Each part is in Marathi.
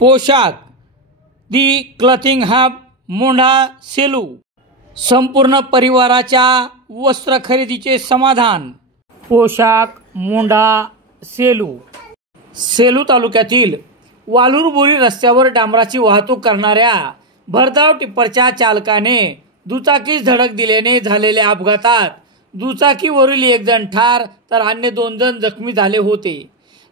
पोशाख दी क्लथिंग हब मोंढा सेलू। संपूर्ण परिवाराच्या वस्त्र खरेदीचे समाधान। पोशाख मोंढा सेलू। सेलू तालुक्यातील वालूरबोरी रस्त्यावर डांबराची वाहतूक करणाऱ्या भरधाव टिप्परच्या चालकाने दुचाकीस धडक दिल्याने झालेल्या अपघातात दुचाकीवरील एक जण ठार तर अन्य 2 जण जखमी झाले होते।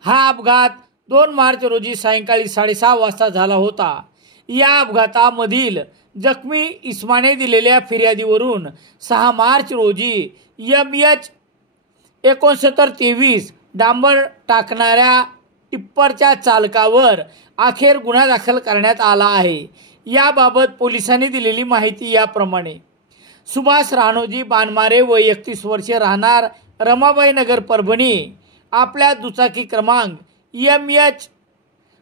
हा अपघात 2 मार्च रोजी सायंकाळी 6:30 वाजता झाला होता। या अपघातामधील जखमी इस्माने दिलेल्या फिर्यादीवरून 6 मार्च रोजी MH 6923 डांबर टाकणाऱ्या टिप्परच्या चालकावर अखेर गुन्हा दाखल करण्यात आला आहे। याबाबत पोलिसांनी दिलेली माहिती याप्रमाणे: सुभाष राणोजी बानमारे व 31 वर्षे राहणार रमाबाई नगर परभणी आपल्या दुचाकी क्रमांक MH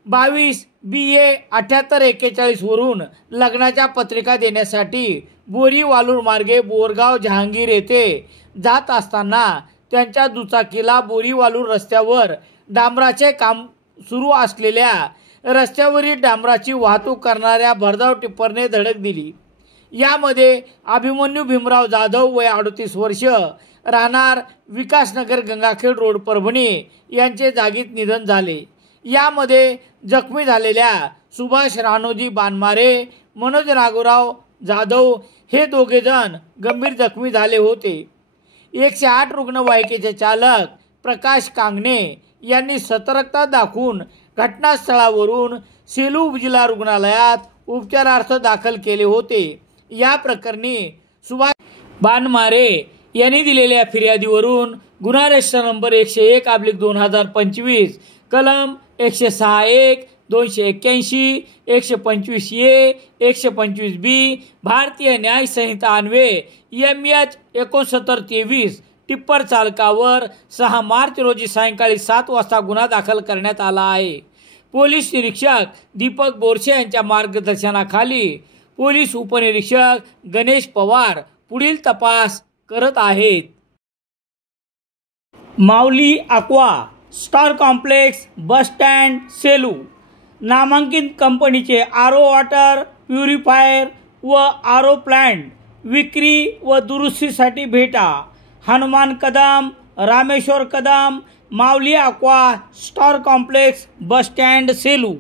22 BA 7841 वरून लग्नाच्या पत्रिका देण्यासाठी बोरी वालूर मार्गे बोरगाव जहांगीर येथे जात असताना त्यांच्या दुचाकीला बोरी वालूर रस्त्यावर डांबराचे काम सुरू असलेल्या रस्त्यावरील डांबराची वाहतूक करणाऱ्या भरधाव टिप्परने धडक दिली। यामध्ये अभिमन्यू भीमराव जाधव वय 38 वर्ष राहणार विकासनगर गंगाखेड रोड परभणी यांचे जागीच निधन झाले। यामध्ये जखमी झालेल्या सुभाष राणोजी बानमारे, मनोज नागोराव जाधव हे दोघे जण गंभीर जखमी झाले होते। 108 रुग्णवाहिकेचे चालक प्रकाश कांगणे यांनी सतर्कता दाखवून घटनास्थळावरून सेलू उपजिल्हा रुग्णालयात उपचारार्थ दाखल केले होते। या प्रकरणी सुभाष बानमारे यांनी दिलेल्या फिर्यादीवरून गुन्हा रजिस्टर नंबर 101/2025 कलम 106(1), 281, 125A, 125B भारतीय न्याय संहिता अन्वये MH 6923 टिप्पर चालकावर 6 मार्च रोजी सायंकाळी 7 वाजता गुन्हा दाखल करण्यात आला आहे। पोलीस निरीक्षक दीपक बोरसे यांच्या मार्गदर्शनाखाली पोलीस उपनिरीक्षक गणेश पवार पुढील तपास करत आहेत। Mauli aqua star complex bus stand Selu नामांकित कंपनीचे RO वॉटर प्युरिफायर व RO प्लांट विक्री व दुरुस्तीसाठी भेटा। Hanuman Kadam, Rameshwar Kadam, Mauli aqua star complex bus stand Selu.